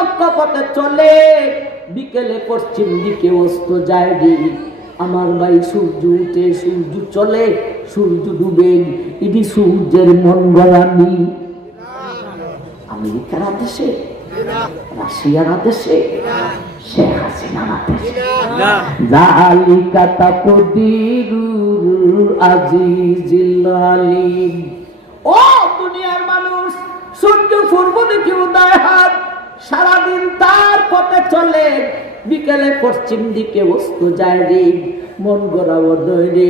কক্ষপথে চলে। বিকেলে পশ্চিম দিকে অস্ত যায় আমার ভাই সূর্য উঠে, সূর্য চলে, সূর্য ডুবে। ইডি সূর্যের মন গড়ানি আমেরিকার আদেশে, রাশিয়ার আদেশে দুনিয়ার মানুষ, সূর্য পূর্ব দিকে উদয় হয় সারাদিন তার পথে চলে। বিকেলে পশ্চিম দিকে অস্ত যায় রে মন গড়া নয় রে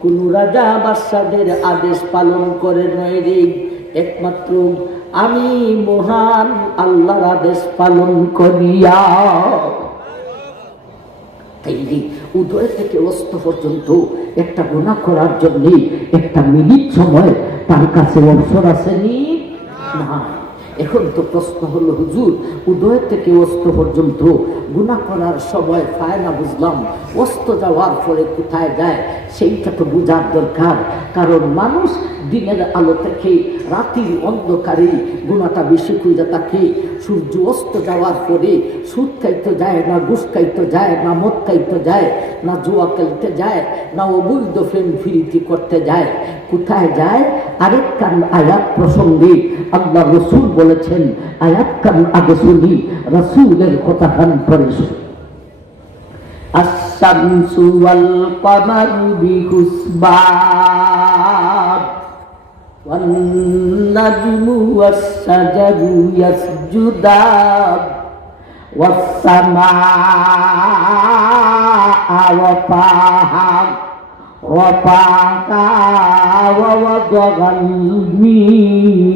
কোন রাজা বাদশাদের আদেশ পালন করে রে একমাত্র আমি মহান আল্লাহর আদেশ পালন করিয়া। তাইলে উদয় থেকে অস্ত পর্যন্ত একটা গোনা করার জন্য একটা মিনিট সময় তার কাছে অবসর আসেনি? না। এখন তো প্রশ্ন হলো, হুজুর, উদয় থেকে অস্ত পর্যন্ত গুণা করার সময় পায় না বুঝলাম। অস্ত যাওয়ার পরে কোথায় যায়, সেইটা তো বোঝার দরকার। কারণ মানুষ দিনের আলো থেকে রাতির অন্ধকারে গুণাটা বেশি খুঁজে থাকে সূর্য অস্ত যাওয়ার পরে সুদ খাইতে যায় না, ঘুষ খাইতে যায় না, মদ খাইতে যায় না, জুয়া খেলতে যায় না, অবৈধ ফ্রেম ফিরিতি করতে যায়। কোথায় যায়? আরেক কান আয়াত প্রসঙ্গে আল্লাহ রসুল বলেছেন আয়াত কান আগে শুনি রসুলের কথা কান পরে শুনি الشمس والقمر بحسبان والنجم والشجر يسجدان والسماء رفعها رفعها ووضع الميزان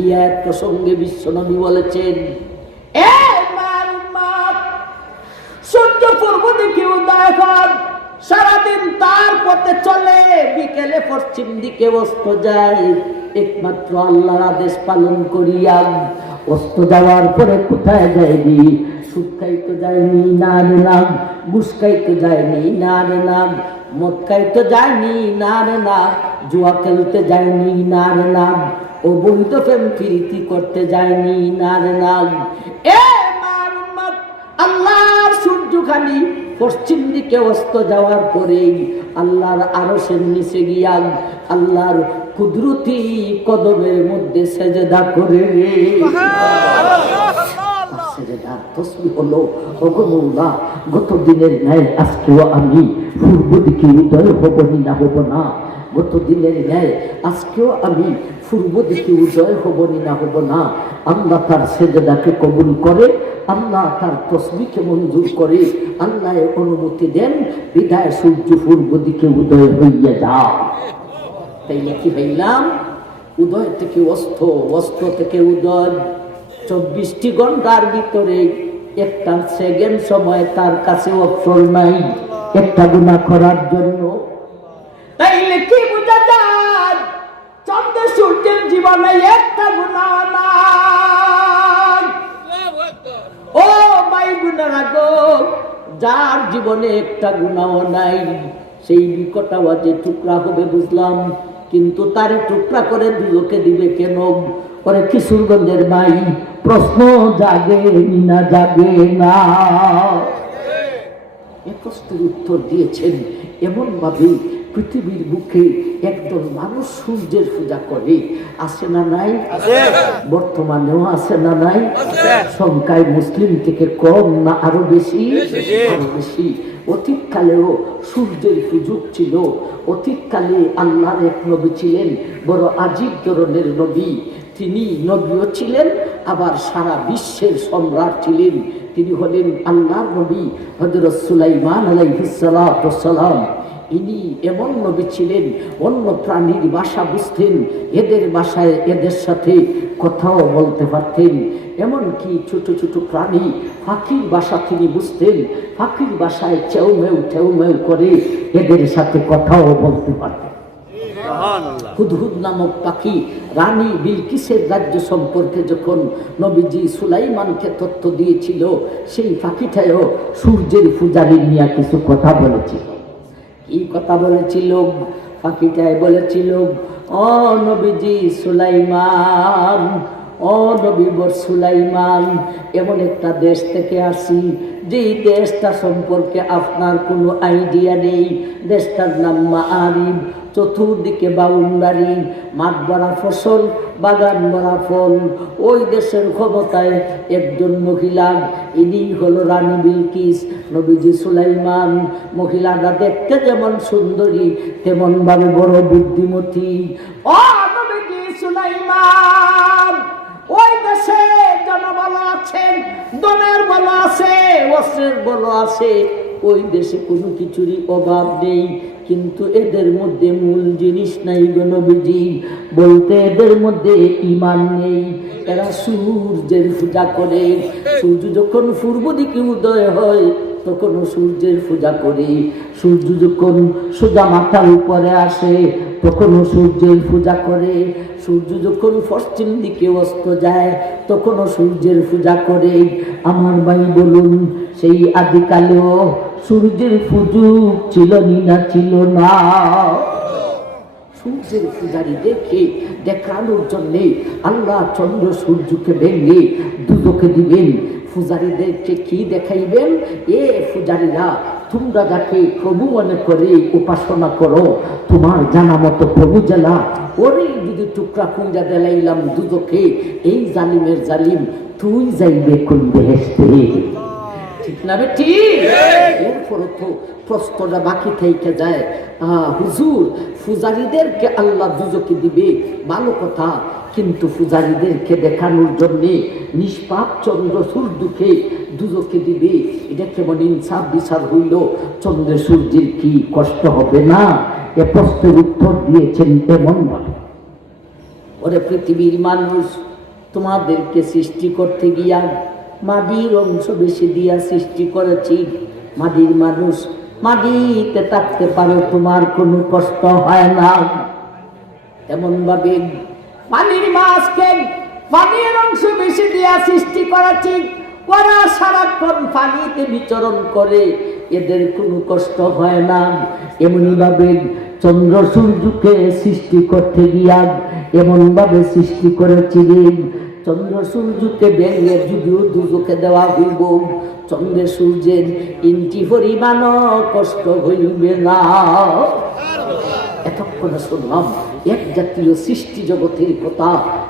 ইয়া প্রসঙ্গে বিশ্বনবী বলেছেন এ মান মাপ সূর্য পূর্ব দিকে উদয় হয় সারাদিন তার পথে চলে বিকেলে পশ্চিম দিকে অস্ত যায় একমাত্র আল্লাহর আদেশ পালন করিয়া অস্ত যাওয়ার পরে কোথায় যায়নি খাইতে যায়নি না রে নাম ঘুষ খাইতে যায়নি না রে নাম মদ খাইতে যায়নি না রে না জুয়া খেলতে যায়নি না রে নাম অবৈধ প্রেম প্রীতি করতে যায়নি না রে নাম এ আল্লাহর সূর্যখানি পশ্চিম দিকে অস্ত যাওয়ার পরেই আল্লাহর আরশের নিচে গিয়া আল্লাহর কুদরতি কদমের মধ্যে সেজদা করে। তসবি হলো অগমৌলা গত দিনের ন্যায় আজকেও আমি পূর্ব দিকে উদয় হব না হব না। গত দিনের ন্যায় আজকেও আমি পূর্ব দিকে উদয় হব না হব না। আল্লাহ তার সেজদাকে কবুল করে, আল্লাহ তার তসবিকে মঞ্জুর করে, আল্লাহ অনুমতি দেন, বিদায় সূর্য পূর্ব দিকে উদয় হইয়া যাও তাইলে কি হইলাম উদয় থেকে অস্ত অস্ত থেকে উদয়, চব্বিশটি ঘণ্টার ভিতরে একটা সেকেন্ড সময় তার কাছে অবসর নাই। একটা গুণা করার জন্য। তাইলে কি বোঝা যায়? চন্দ্র সূর্যের জীবনে একটা গুণা নাই। ও ভাই গুণারা গো, যার জীবনে একটা গুণাও নাই। সেই বিকটা যে টুকরা হবে বুঝলাম, কিন্তু তারে টুকরা করে দুলোকে দিবে কেন? পরে কিশোরগঞ্জের মাই প্রশ্ন জাগে না জাগে না। এ প্রশ্নের উত্তর দিয়েছেন এমন ভাবে পৃথিবীর বুকে একদল মানুষ সূর্যের পূজা করে। আসে না নাই? বর্তমানেও আছে না নাই? সংখ্যায় মুসলিম থেকে কম না আরও বেশি। আরও বেশি। অতীতকালেও সূর্যের সুযোগ ছিল। অতীতকালে আল্লাহর এক নবী ছিলেন বড় আজীব ধরনের নবী। তিনি নবীও ছিলেন, আবার সারা বিশ্বের সম্রাট ছিলেন। তিনি হলেন আল্লাহর নবী হজরত সুলাইমান আলাইহিসালাম ইনি এমন নবী ছিলেন, অন্য প্রাণীর ভাষা বুঝতেন, এদের ভাষায় এদের সাথে কথাও বলতে পারতেন। এমনকি ছোট ছোট প্রাণী পাখির ভাষা তিনি বুঝতেন, পাখির ভাষায় চেউ মেউ করে এদের সাথে কথাও বলতে পারতেন। হুদহুদ নামক পাখি রানী বিলকিসের রাজ্য সম্পর্কে যখন নবীজি সুলাইমানকে তথ্য দিয়েছিল, সেই পাখিটাও সূর্যের পূজারি নিয়ে কিছু কথা বলেছিল। কি কথা বলেছিল? পাখিটায় বলেছিল, ও নবীজি সুলাইমান ও নবীবর সুলাইমান, এমন একটা দেশ থেকে আসি, যেই দেশটা সম্পর্কে আপনার কোনো আইডিয়া নেই। দেশটার নাম মাআরিব চতুর্দিকে বাউন্ডারি মাঠ ভরা ফসল, বাগান ভরা ফল। ওই দেশের ক্ষমতায় একজন মহিলা, ইনি হলো রানী বিলকিস, নবীজি সুলাইমান। মহিলাটা দেখতে যেমন সুন্দরী তেমন ভাবে বড় বুদ্ধিমতী। ও নবীজি সুলাইমান! জনবল আছেন আছে, অস্ত্রের আছে। ওই দেশে কোনো কিছুরই অভাব নেই, কিন্তু এদের মধ্যে মূল জিনিস নাই গণবিজি বলতে এদের মধ্যে ইমান নেই। এরা সূর্যের পূজা করে। সূর্য যখন পূর্ব দিকে উদয় হয় তখন সূর্যের পূজা করে। সূর্য যখন সোজা মাথার উপরে আসে তখনও সূর্যের পূজা করে, সূর্য যখন পশ্চিম দিকে অস্ত যায় তখনও সূর্যের পূজা করে। আমার ভাই বলুন, সেই আদিকালেও সূর্যের পুজো ছিল না ছিল না? সূর্যের পূজারি দেখে, দেখানোর জন্যে আল্লাহ চন্দ্র সূর্যকে ভেঙে দুদকে দিবেন। পূজারীদেরকে কি দেখাইবেন? এ ফুজারিরা তোমরা যাকে প্রভু মনে করে উপাসনা করো, তোমার জানা মতো প্রভু জেলা ওরে যদি টুকরা কুঞ্জা দেলাইলাম দুদকে এই জালিমের জালিম তুই যাইবে কোন বেহেস্তে ঠিক না রে ঠিক। এরপরে তো প্রশ্নটা বাকি থেকে যায়। হুজুর ফুজারিদেরকে আল্লাহ দুজকে দিবে। ভালো কথা কিন্তু ফুজারিদেরকে দেখানোর জন্য নিষ্পাপ চন্দ্র সূর্যকে দুজকে দিবে। এটা কেমন ইনসাফ বিচার হইল? চন্দ্র সূর্যের কি কষ্ট হবে না? এ প্রশ্নের উত্তর দিয়েছেন এমন ভাবে। ওরে পৃথিবীর মানুষ তোমাদেরকে সৃষ্টি করতে গিয়া মাটির অংশ বেশি দিয়া সৃষ্টি করেছি। মাটির মানুষ মাটিতে থাকতে পারো, তোমার কোনো কষ্ট হয় না। এমন ভাবে পানির মাছকে পানির অংশ বেশি দিয়া সৃষ্টি করেছি। ওরা সারাক্ষণ পানিতে বিচরণ করে, এদের কোনো কষ্ট হয় না। এমনি ভাবে চন্দ্র সূর্যকে সৃষ্টি করতে গিয়া এমন ভাবে সৃষ্টি করেছিলেন চন্দ্র সূর্যকে ভেঙে যদিও দুজকে দেওয়া হইব। চন্দ্র সূর্যের ইঞ্চি পরিমাণ কষ্ট হইবে না। এতক্ষণ শুনলাম, এক জাতীয় সৃষ্টি জগতের কথা,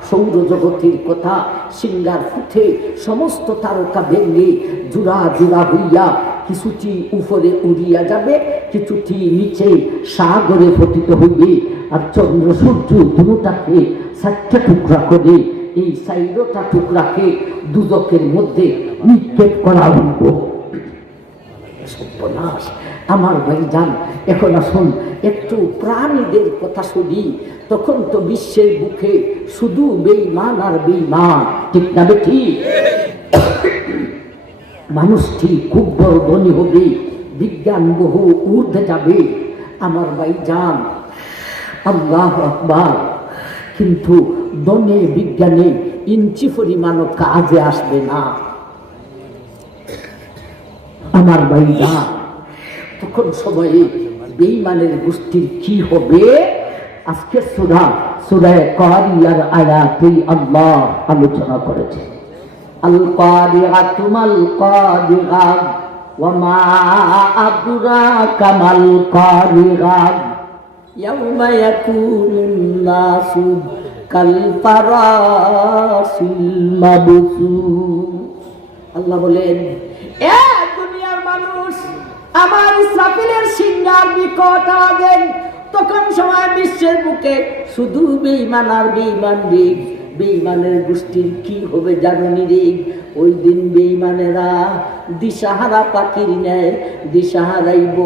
সৌর জগতের কথা, সিঙ্গার ফুটে সমস্ত তারকা ভেঙে জুড়া জুড়া হইয়া কিছুটি উপরে উড়িয়া যাবে, কিছুটি নিচে সাগরে পতিত হইবে। আর চন্দ্র সূর্য দুটাকে চারটা টুকরা করে এই সাইরটা টুকরাকে দুদকের মধ্যে নিক্ষেপ করা হইব। সর্বনাশ, আমার ভাই যান এখন আসুন, একটু প্রাণীদের কথা শুনি। তখন তো বিশ্বের বুকে শুধু বেইমান আর বেইমান ঠিক না বে ঠিক? মানুষটি খুব বড় ধনী হবে, বিজ্ঞান বহু ঊর্ধ্বে যাবে। আমার ভাই যান আল্লাহ আকবার। কিন্তু দনে বিজ্ঞানে ইঞ্চি পরিমাণও কাজে আসবে না। আমার ভাইরা, তখন সময়ে বেইমানের গোষ্ঠীর কি হবে? আজকে সুরা সুরায় কারিয়ার আয়াতেই আল্লাহ আলোচনা করেছে। আল কারিয়াতু মাল কারিয়া ওয়া মা আদরাকা মাল কারিয়া ইয়াউমা يكون الناس কাল المبثوث. আল্লাহ বলেন, এ দুনিয়ার মানুষ, আমার ইসরাফিলের সিঙ্গার বিকট আওয়াজেন তখন সময় বিশ্বের বুকে শুধু বেইমান আর বেইমান রে বেইমানের গোষ্ঠীর কি হবে জানুনি রে? ওই দিন বেইমানেরা দিশাহারা পাখির নেয় দিশাহারাই দিশাহারাইব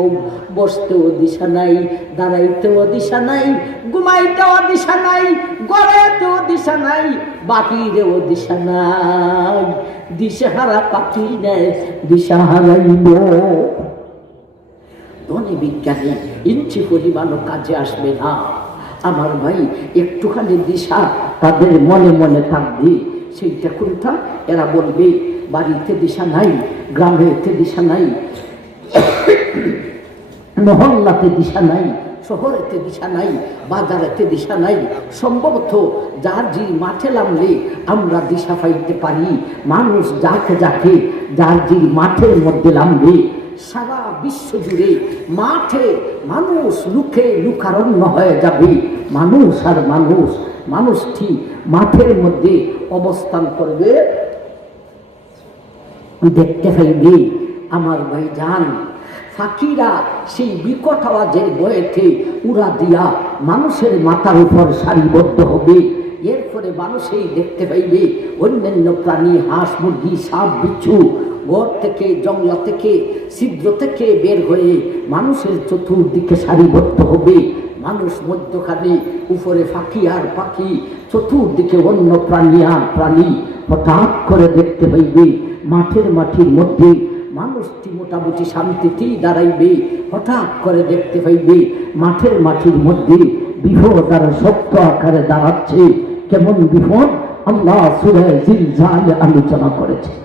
বসতেও দিশা নাই, দাঁড়াইতেও দিশা নাই, ঘুমাইতেও দিশা নাই গড়েতেও দিশা নাই, বাহিরেও দিশা নাই। দিশাহারা পাখি নেয় দিশাহারাইব ধনী বিজ্ঞানী, ইঞ্চি পরিমাণও কাজে আসবে না। আমার ভাই একটুখানি দিশা তাদের মনে মনে থাকবে। সেইটা কোনটা এরা বলবে, বাড়িতে দিশা নাই, গ্রামেতে দিশা নাই, মহল্লাতে দিশা নাই, শহরেতে দিশা নাই, বাজারেতে দিশা নাই। সম্ভবত যার যে মাঠে নামলে আমরা দিশা পাইতে পারি, মানুষ যাকে যাকে যার যে মাঠের মধ্যে নামবে সারা বিশ্ব জুড়ে মাঠে মানুষ লুকে লুকারণ্য হয়ে যাবে। মানুষ আর মানুষ মানুষটি মাঠের মধ্যে অবস্থান করবে? দেখতে পাইবে আমার ভাই যান ফাকিরা সেই বিকট আওয়াজের বয়েতে উড়া দিয়া মানুষের মাথার উপর সারিবদ্ধ হবে। এরপরে মানুষেই দেখতে পাইবে অন্যান্য প্রাণী, হাঁস, মুরগি, সাপ, বিচ্ছু ঘর থেকে, জঙ্গলা থেকে, ছিদ্র থেকে বের হয়ে মানুষের চতুর্দিকে সারিবদ্ধ হবে। মানুষ মধ্যখানে, উপরে পাখি আর পাখি, চতুর্দিকে অন্য প্রাণী আর প্রাণী হঠাৎ করে দেখতে পাইবে মাঠের মাটির মধ্যে মানুষটি মোটামুটি শান্তিতেই দাঁড়াইবে, হঠাৎ করে দেখতে পাইবে মাঠের মাটির মধ্যে বিপদ আর শক্ত আকারে দাঁড়াচ্ছে। কেমন বিপদ? আল্লাহ সুরে আলোচনা করেছে।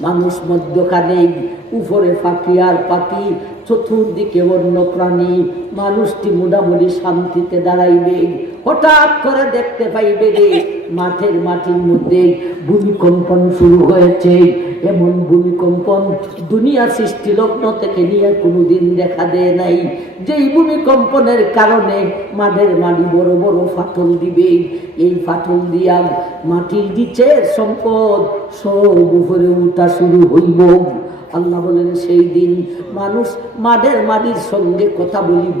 মানুষ মধ্যখানে উপরে ফাঁকি আর পাখি চতুর্দিকে অন্য প্রাণী, মানুষটি মোটামুটি শান্তিতে দাঁড়াইবে। হঠাৎ করে দেখতে পাইবে রে মাঠের মাটির মধ্যে ভূমিকম্পন শুরু হয়েছে। এমন ভূমিকম্পন দুনিয়া সৃষ্টি লগ্ন থেকে নিয়ে কোনোদিন দেখা দেয় নাই। যেই ভূমিকম্পনের কারণে মাঠের মাটি বড় বড় ফাটল দিবে। এই ফাটল দিয়া মাটির নিচের সম্পদ সব উপরে উঠা শুরু হইব। আল্লাহ বলেন, সেই দিন মানুষ মাঠের মাটির সঙ্গে কথা বলিব।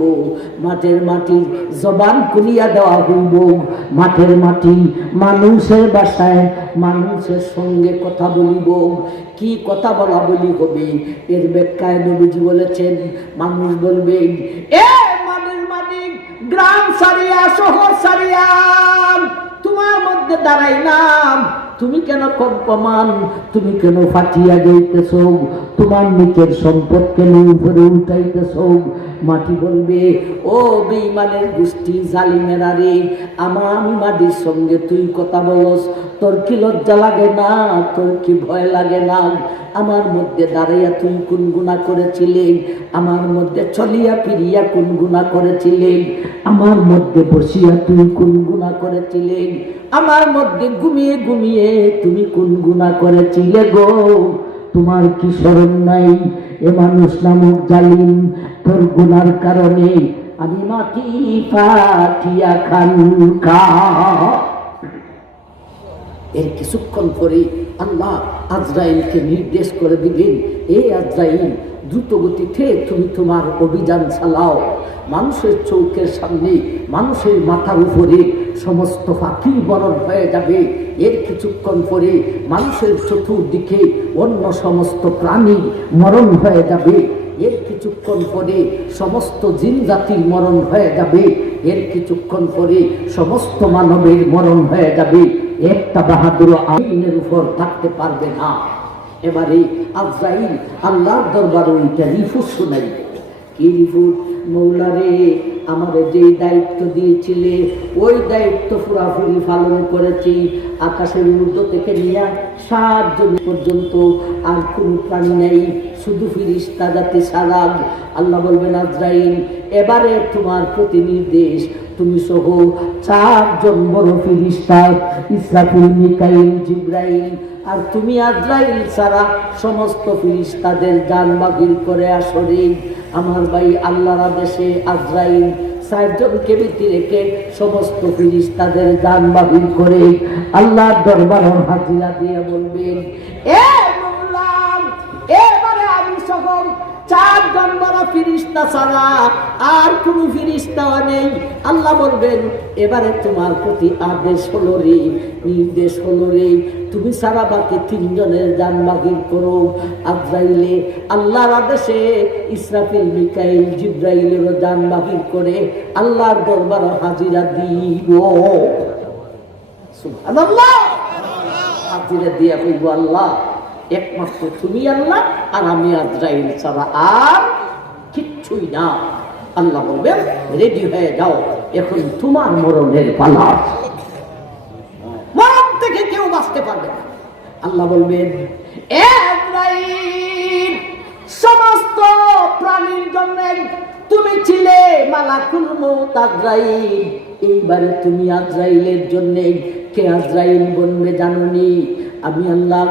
মাঠের মাটির জবান খুলিয়া দেওয়া হইব। মাঠের মাটি মানুষের বাসায় মানুষের সঙ্গে কথা বলিব। কি কথা বলা বলি হবে? এর ব্যাখ্যায় নবীজি বলেছেন, মানুষ বলবে, এ মাটির মালিক গ্রাম সারিয়া শহর সারিয়া তোমার মধ্যে দাঁড়াই নাম তুমি কেন কম প্রমাণ তুমি কেন ফাটিয়া যাইতেছ? তোমার নিচের সম্পদ কেন উপরে উঠাইতেছ মাটি বলবে, ও বেইমানের গোষ্ঠী জালিমেরা রে আমার আমি মাটির সঙ্গে তুই কথা বলস। তোর কি লজ্জা লাগে না? তোর কি ভয় লাগে না? আমার মধ্যে দাঁড়াইয়া তুই কোন গুণা করেছিলেন আমার মধ্যে চলিয়া ফিরিয়া কোন গুণা করেছিলেন আমার মধ্যে বসিয়া তুই কোন গুণা করেছিলেন আমার মধ্যে ঘুমিয়ে ঘুমিয়ে তুমি কোন গুণা করেছিলে গো? তোমার কি স্মরণ নাই? এ মানুষ নামক জালিম, তোর গুনার কারণে আমি মাটি পাঠিয়া খান খা এর কিছুক্ষণ পরে আল্লাহ আজরাইলকে নির্দেশ করে দিলেন, এ আজরাইল দ্রুত গতিতে তুমি তোমার অভিযান চালাও। মানুষের চৌকের সামনে, মানুষের মাথার উপরে সমস্ত পাখি বরণ হয়ে যাবে। এর কিছুক্ষণ পরে মানুষের চতুর্দিকে অন্য সমস্ত প্রাণী মরণ হয়ে যাবে। এর কিছুক্ষণ পরে সমস্ত জিন জাতির মরণ হয়ে যাবে। এর কিছুক্ষণ পরে সমস্ত মানবের মরণ হয়ে যাবে। একটা বাহাদুর আইনের উপর থাকতে পারবে না। এবারে আফজাইল আল্লাহর দরবার ওইটা রিফুট শোনাই কি রিফুট মৌলারে আমাদের যে দায়িত্ব দিয়েছিলে, ওই দায়িত্ব পুরাপুরি পালন করেছি। আকাশের ঊর্ধ্ব থেকে নিয়ে সাত জন পর্যন্ত আর কোন প্রাণী নেই, শুধু ফিরিস্তা জাতি সালাম আল্লাহ বলবেন আজরাইল এবারে তোমার প্রতি নির্দেশ তুমি সহ চারজন বড় ফিরিস্তা ইসরাফিল, মিকাইল, জিব্রাইল আর তুমি আজরাইল ছাড়া সমস্ত ফিরিস্তাদের যান বাগির করে আসরে আমার ভাই আল্লাহর আদেশে আজরাইল চারজনকে ব্যক্তি রেখে সমস্ত ফিরিস্তাদের যান বাগির করে আল্লাহর দরবার হাজিরা দিয়ে বলবেন, এ ফিরিস্তা ছাড়া আর কোন ফিরিস্তাও নেই। আল্লাহ বলবেন, এবারে তোমার প্রতি আদেশ হলো রে, নির্দেশ হলো রে, তুমি সারা বাকি তিনজনের যান বাগির করো। আজরাইলে আল্লাহর আদেশে ইসরাফিল, মিকাইল জিব্রাইলেরও যান বাগির করে আল্লাহর দরবার হাজিরা দিব। হাজিরা দিয়া আল্লাহ। একমাত্র তুমি আল্লাহ, আর আমি আজরাইল ছাড়া আর কিচ্ছুই না। আল্লাহ রেডি হয়ে যাও, এখন তোমার মরণের পালা। মরণ থেকে কেউ বাঁচতে পারবে না। আল্লাহ বলবেন সমস্ত প্রাণীর জন্য তুমি ছিলে মৌত আজরাইল। এইবারে তুমি আজরাইলের জন্য কে আজরাইল বলবে জাননি? আমি আল্লাহ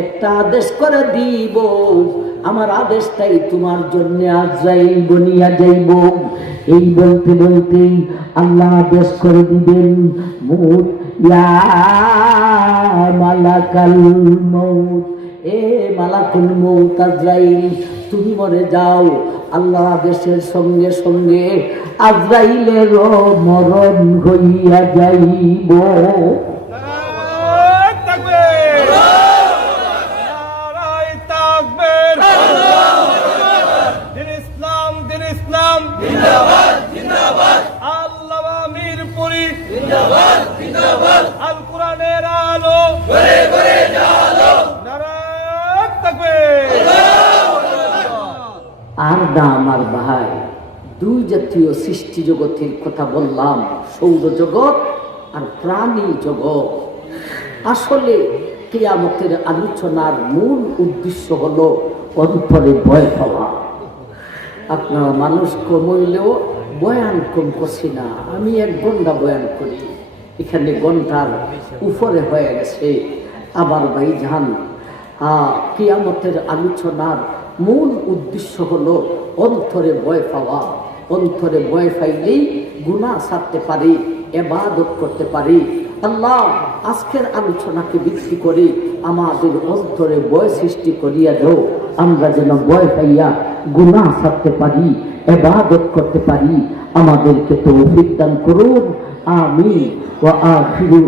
একটা আদেশ করে দিব। আমার আদেশটাই তোমার জন্য আজরাইল বনিয়া যাইব। এই বলতে বলতে আল্লাহ আদেশ করে দিবেন মালাকাল মৌত এ মালাকুল মৌত আজরাইল, তুমি মরে যাও। আল্লাহ আদেশের সঙ্গে সঙ্গে আজরাইলের মরণ হইয়া যাইব। জিন্দাবাদ জিন্দাবাদ। আল কোরআনের আলো। করে করে জালো নারায় তাকবীর আর না আমার ভাই দুই জাতীয় সৃষ্টি জগতের কথা বললাম সৌরজগৎ আর প্রাণী জগৎ। আসলে কেয়ামতের আলোচনার মূল উদ্দেশ্য হলো অন্তরে ভয় পাওয়া। আপনারা মানুষ কম হইলেও বয়ান কম করছি না। আমি এক ঘণ্টা বয়ান করি। এখানে ঘণ্টার উপরে হয়ে গেছে। আবার ভাই যান কিয়ামতের আলোচনার মূল উদ্দেশ্য হলো অন্তরে ভয় পাওয়া। অন্তরে ভয় পাইলেই গুণা ছাড়তে পারি এবাদত করতে পারি। আল্লাহ আজকের আলোচনাকে ভিত্তি করে আমাদের অন্তরে ভয় সৃষ্টি করিয়া দাও। আমরা যেন ভয় পাইয়া গুণা সারতে পারি এবাদত করতে পারি আমাদেরকে তো দান করুন। আমি ও আখিরু